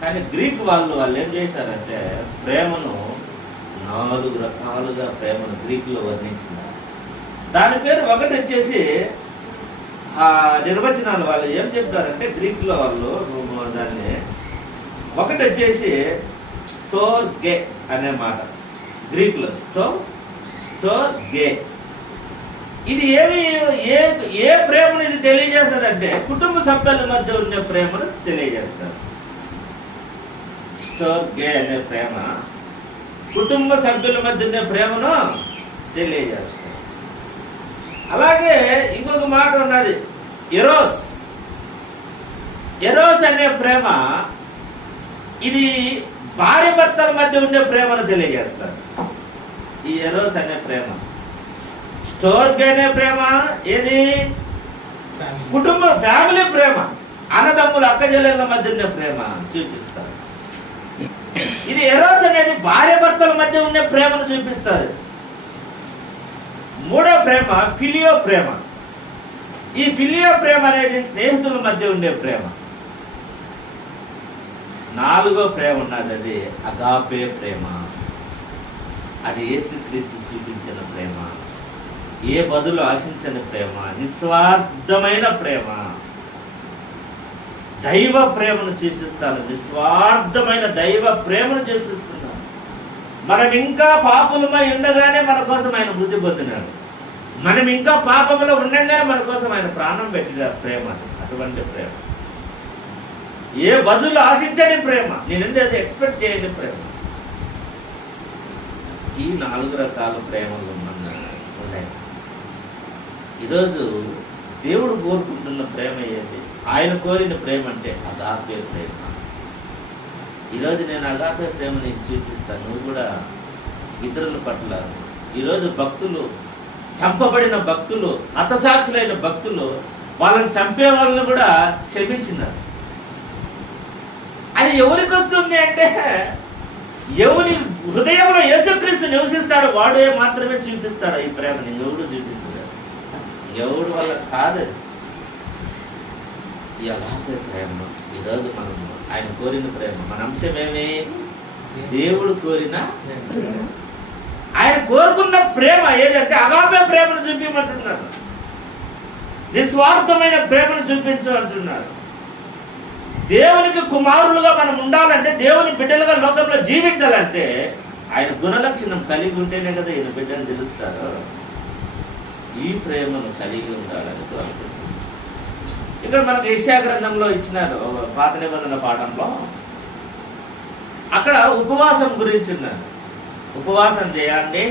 కానీ గ్రీక్ వాళ్ళు ఏం చేశారంటే ప్రేమను 4 రకాలుగా ప్రేమను గ్రీకులో వర్ణించినారు. దాని పేరు ఒకటి వచ్చేసి ఆ నిర్వచనాలు వాళ్ళు ఏం చెప్తారంటే గ్రీకులో వాళ్ళు దాన్ని ఒకటి వచ్చేసి స్టోర్గే అనే మాట. గ్రీకులో స్టోర్గే ఇది ఏ ప్రేమను ఇది తెలియజేస్తుందంటే కుటుంబ సభ్యుల మధ్య ఉన్న ప్రేమను తెలియజేస్తారు. స్టోర్గే అనే ప్రేమ కుటుంబ సభ్యుల మధ్య ఉన్న ప్రేమను తెలియజేస్తారు. అలాగే ఇంకొక మాట ఉన్నది ఎరోస్. ఎరోస్ అనే ప్రేమ ఇది భార్య భర్తల మధ్య ఉండే ప్రేమను తెలియజేస్తారు. ఈ ఎరోస్ అనే ప్రేమ. స్టోర్గే అనే ప్రేమ ఏది కుటుంబ ఫ్యామిలీ ప్రేమ, అన్నదమ్ముల అక్కజెల్లెళ్ళ మధ్య ఉండే ప్రేమ చూపిస్తారు. ఇది ఎరోస్ అనేది భార్య భర్తల మధ్య ఉండే ప్రేమను చూపిస్తారు. మూడో ప్రేమ ఫిలియో ప్రేమ. ఈ ఫిలియో ప్రేమ అనేది స్నేహితుల మధ్య ఉండే ప్రేమ. నాలుగో ప్రేమ ఉన్నది, అది అగాపే ప్రేమ. అది యేసుక్రీస్తు చూపించిన ప్రేమ, ఏ బదులు ఆశించని ప్రేమ, నిస్వార్థమైన ప్రేమ. దైవ ప్రేమను సూచిస్తాను, నిస్వార్థమైన దైవ ప్రేమను సూచిస్తున్నాను. మనం ఇంకా పాపులమై ఉండగానే మన కోసం ఆయన మృతి పొందినాడు. మనం ఇంకా పాపంలో ఉండగానే మన కోసం ఆయన ప్రాణం పెట్టిన ప్రేమ. అటువంటి ప్రేమ, ఏ బదులు ఆశించని ప్రేమ, నేనంటే అది ఎక్స్పెక్ట్ చేయని ప్రేమ. ఈ 4 రకాల ప్రేమలు ఉన్నాయి. ఈరోజు దేవుడు కోరుకుంటున్న ప్రేమ ఏంటి? ఆయన కోరిన ప్రేమ అంటే అగాపే ప్రేమ. ఈరోజు నేను అగాపే ప్రేమ నీకు చూపిస్తాను. నువ్వు కూడా ఇతరుల పట్ల, ఈరోజు భక్తులు, చంపబడిన భక్తులు, హతసాక్షులైన భక్తులు, వాళ్ళని చంపే వాళ్ళని కూడా క్షమించినారు. అది ఎవరికి వస్తుంది అంటే ఎవరి హృదయంలో యేసుక్రీస్తు నివసిస్తాడు వాడే మాత్రమే చూపిస్తాడు ఈ ప్రేమని. ఎవడు చూపించలేడు, ఎవడు వల్ల కాదు. ఈ అగాపే ప్రేమ ఈరోజు మనం ఆయన కోరిన ప్రేమ. మన అంశం ఏమి? దేవుడు కోరిన, ఆయన కోరుకున్న ప్రేమ ఏదంటే అగాపే ప్రేమను చూపించమంటున్నాడు. నిస్వార్థమైన ప్రేమను చూపించు అంటున్నాడు. దేవునికి కుమారులుగా మనం ఉండాలంటే, దేవుని బిడ్డలుగా లోకంలో జీవించాలంటే ఆయన గుణలక్షణం కలిగి ఉంటేనే కదా ఈయన బిడ్డను తెలుస్తారు. ఈ ప్రేమను కలిగి ఉండాలని కోరుకుంటున్నాను. ఇక్కడ మనకు యెషయా గ్రంథంలో ఇచ్చినారు పాత నిబంధన పాఠంలో. అక్కడ ఉపవాసం గురించి ఉన్నారు. ఉపవాసం చేయండి,